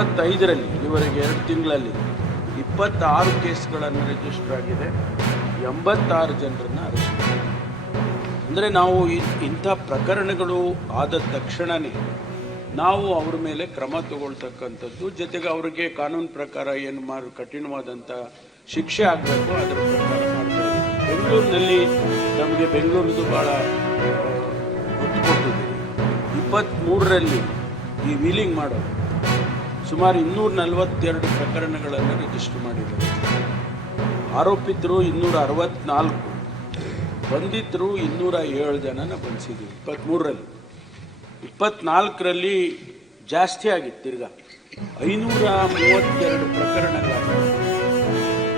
25ರಲ್ಲಿ ಇಲ್ಲಿವರೆಗೆ 2 ತಿಂಗಳಲ್ಲಿ 26 ಕೇಸ್ಗಳನ್ನು ರಿಜಿಸ್ಟರ್ ಆಗಿದೆ, 86 ಜನರನ್ನು ಅರೆಸ್ಟ್ ಮಾಡಿದೆ. ಅಂದರೆ ನಾವು ಇಂಥ ಪ್ರಕರಣಗಳು ಆದ ತಕ್ಷಣವೇ ನಾವು ಅವ್ರ ಮೇಲೆ ಕ್ರಮ ತಗೊಳ್ತಕ್ಕಂಥದ್ದು, ಜೊತೆಗೆ ಅವರಿಗೆ ಕಾನೂನು ಪ್ರಕಾರ ಏನು ಕಠಿಣವಾದಂಥ ಶಿಕ್ಷೆ ಆಗಬೇಕು ಅದರ ಪ್ರಕಾರ ಮಾಡ್ತಾ ಇದ್ದೀವಿ. ಬೆಂಗಳೂರಿನಲ್ಲಿ ನಮಗೆ ಬೆಂಗಳೂರಿದು ಭಾಳ ಒತ್ತು ಕೊಟ್ಟಿದ್ದೀವಿ. 23ರಲ್ಲಿ ಈ ವೀಲಿಂಗ್ ಮಾಡೋದು ಸುಮಾರು 242 ಪ್ರಕರಣಗಳನ್ನು ರಿಜಿಸ್ಟರ್ ಮಾಡಿದ್ದಾರೆ. ಆರೋಪಿತರು 264, ಬಂಧಿತರು 207 ಜನನ ಬಂಧಿಸಿದ್ದೀವಿ 23ರಲ್ಲಿ. 24ರಲ್ಲಿ ಜಾಸ್ತಿ ಆಗಿತ್ತು, ತಿರ್ಗಾ 532 ಪ್ರಕರಣಗಳಾಗಿವೆ.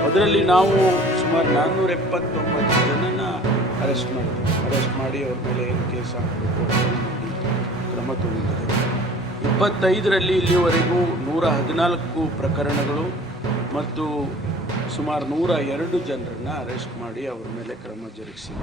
ಅದರಲ್ಲಿ ನಾವು ಸುಮಾರು 479 ಜನನ ಅರೆಸ್ಟ್ ಮಾಡಿ ಅವ್ರ ಮೇಲೆ ಏನು ಕೇಸ್ ಹಾಕಬೇಕು ಕ್ರಮ ತಗೊಂಡಿದ್ದೇವೆ. 25ರಲ್ಲಿ ಇಲ್ಲಿವರೆಗೂ 114 ಪ್ರಕರಣಗಳು ಮತ್ತು ಸುಮಾರು 102 ಜನರನ್ನು ಅರೆಸ್ಟ್ ಮಾಡಿ ಅವ್ರ ಮೇಲೆ ಕ್ರಮ ಜರುಗಿಸಿದೆ.